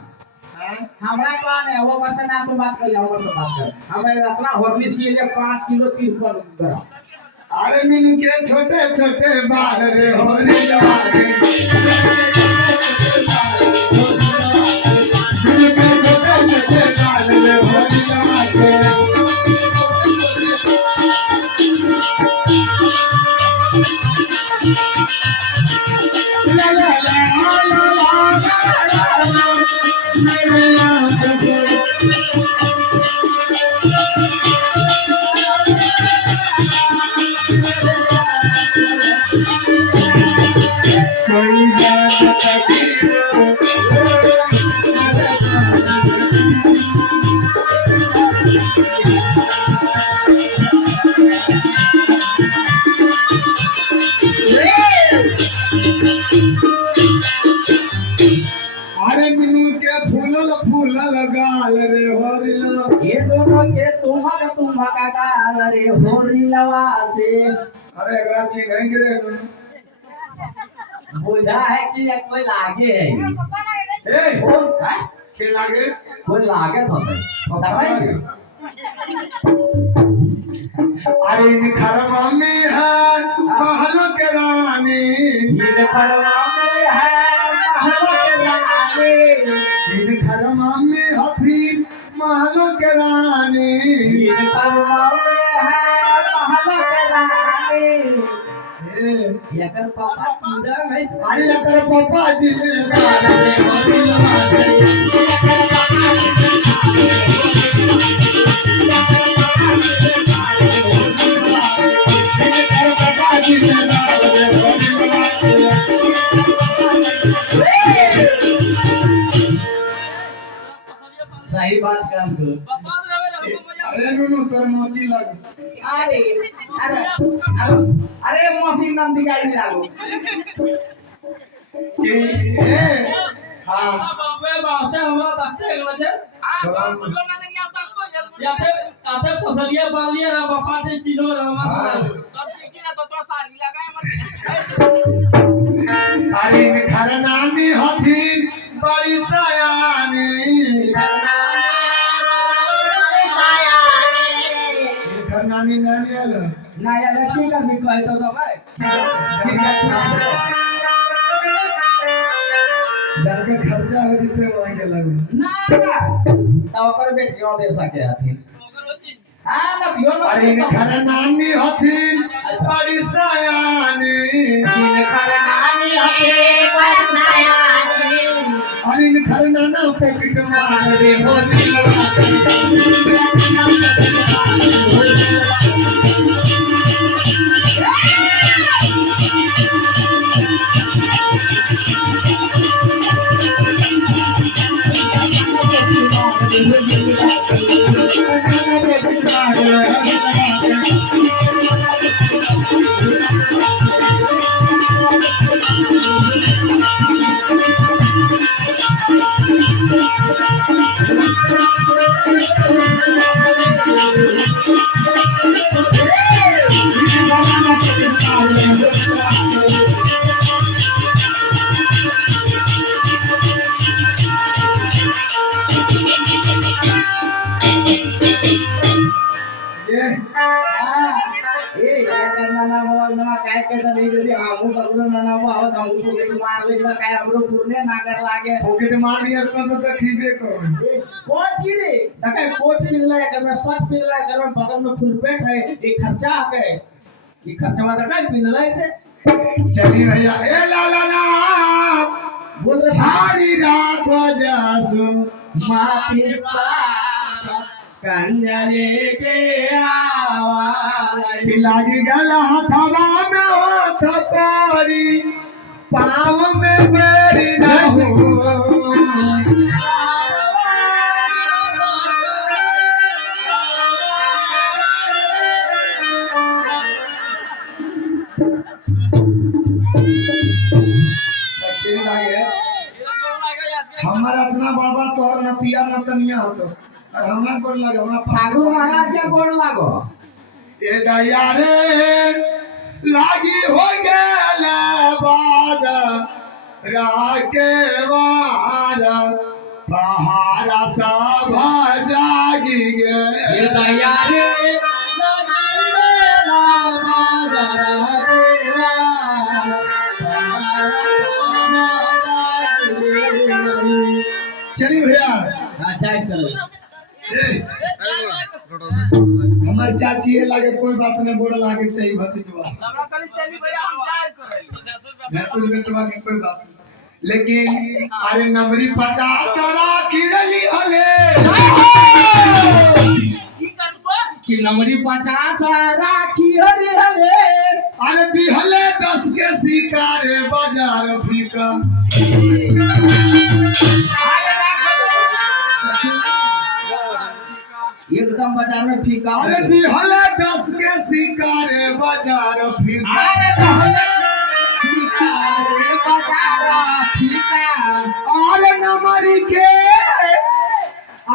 हमरा कौन है वो बच्चा नाम तो बात कर वो तो बात कर हमें अपना हॉर्लिक्स के लिए 5 किलो 30 पर करा अरे मीनू के छोटे छोटे बाल रे होरी लवाके मीनू के छोटे छोटे बाल रे होरी लवाके ला ला ला ला ला ला गाल रे होरी लवा ये दोनों के तुम्हारा गाल रे होरी लवा से अरे एकरा चिन्ह रे बुझा है कि कोई लागे है ए के लागे कोई लागे तो है अरे इन खरवा में है महल के रानी इन खरवा में है महल के रानी इन खरवा में हथी महल के रानी इन खरवा में है महल के रानी याकर पापा पूरा है अरे याकर पापा जी ने गाल रे होरी लवा सही बात काम कर अरे नुनु तोर मोची लग अरे अरे अरे अरे मौसी नाम दिखाई लागो कि ए हां बाबे बाते हमरा ताते गलजे आ तुलो ना नहीं आता को याते आते फसलिया बालिया रा बापाटे चिनो रा तब सीखी ना तो सारी लगाए मत अरे इन खरनानी हथी बड़ी सयानी नानी नानी आलो ना यार की कर भी कहे तो भाई जब के खर्चा हो जितने वहीं के लगू ना तब कर बेटियों दे सके हथिन हां ना पियो ना अरे इन खरनानी हथी बड़ी सयानी इन खरनानी हथे बड़ी सयानी अरे इन खरनाना पॉकेट मार रे होरी काय कहता नहीं जल्दी आमू कपड़ो ना ना वो आवत हम को के मार ले बा काय हमरो पुरने नागर लागे पॉकेट मार नियर तो ठीबे करो कोट की रे तके कोट पिनला कर में शर्ट पिनला कर में बगल में फुल पेंट है ये खर्चा है ये खर्चा वाला काय पिनला ऐसे चली भैया ए लाला ना बोल रे सारी रात बजासु माथे पा कंजरे के आवाज लागी गला हथवा में हाथ तारी पाँव में बेरी न हो हमारा इतना बड़ा तोहर नतिया नतनिया होतो और हमरा गोड़ लगे हमरा ठाकुर महाराज के गोड़ लागो ए दया रे लागी हो गेल बाजा राके वार पहाड़ा सब जागी गे ये दया रे चलिए भैया हमारी चाची है लागे कोई बात नहीं बोला लागे चाहिए भतीजवा मैसूर बेटवा की कोई बात नहीं लेकिन अरे नंबरी 50 राखी रली हले कि नंबरी 50 राखी हले हले अरे दिहले 10 के शिकार बाजार फीका एकदम बाजार में फीका अरे दिहले 10 के शिकार बाजार फीका अरे फीका रे बाजार फीका अरे नंबरी के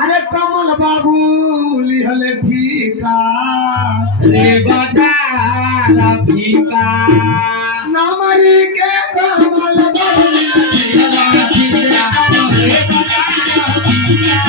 अरे कमल बाबू लिहले ठीका रे बाजार फीका नंबरी के कमल बाबू लिहले ठीका रे बाजार फीका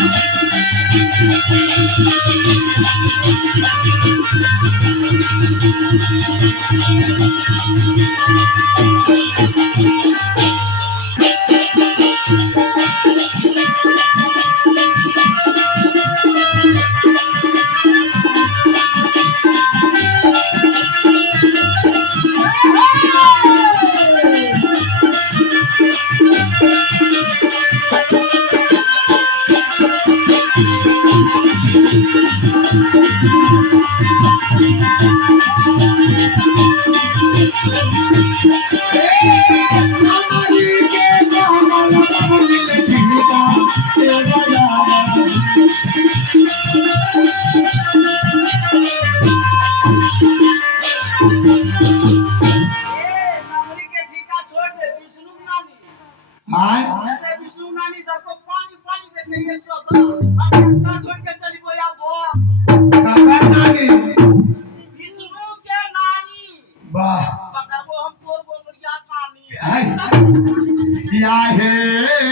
या हे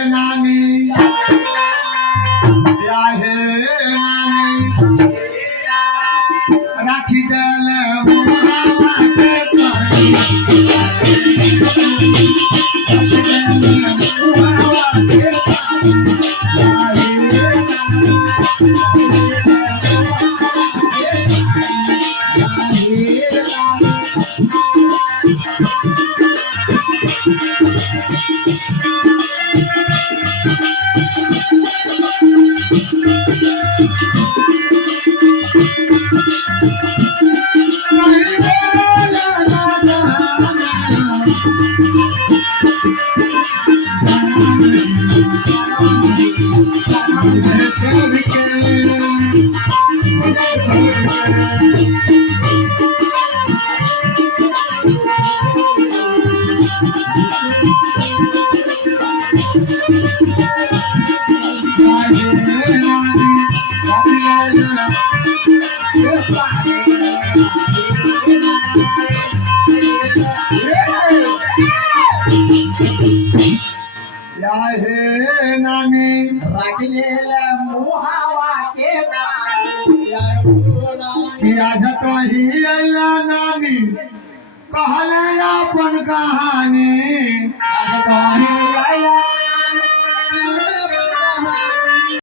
नानी राखी देल बुढ़ावा के पानी या हे नानी किया जतही अल्लाह नानी कहले अपन कहानी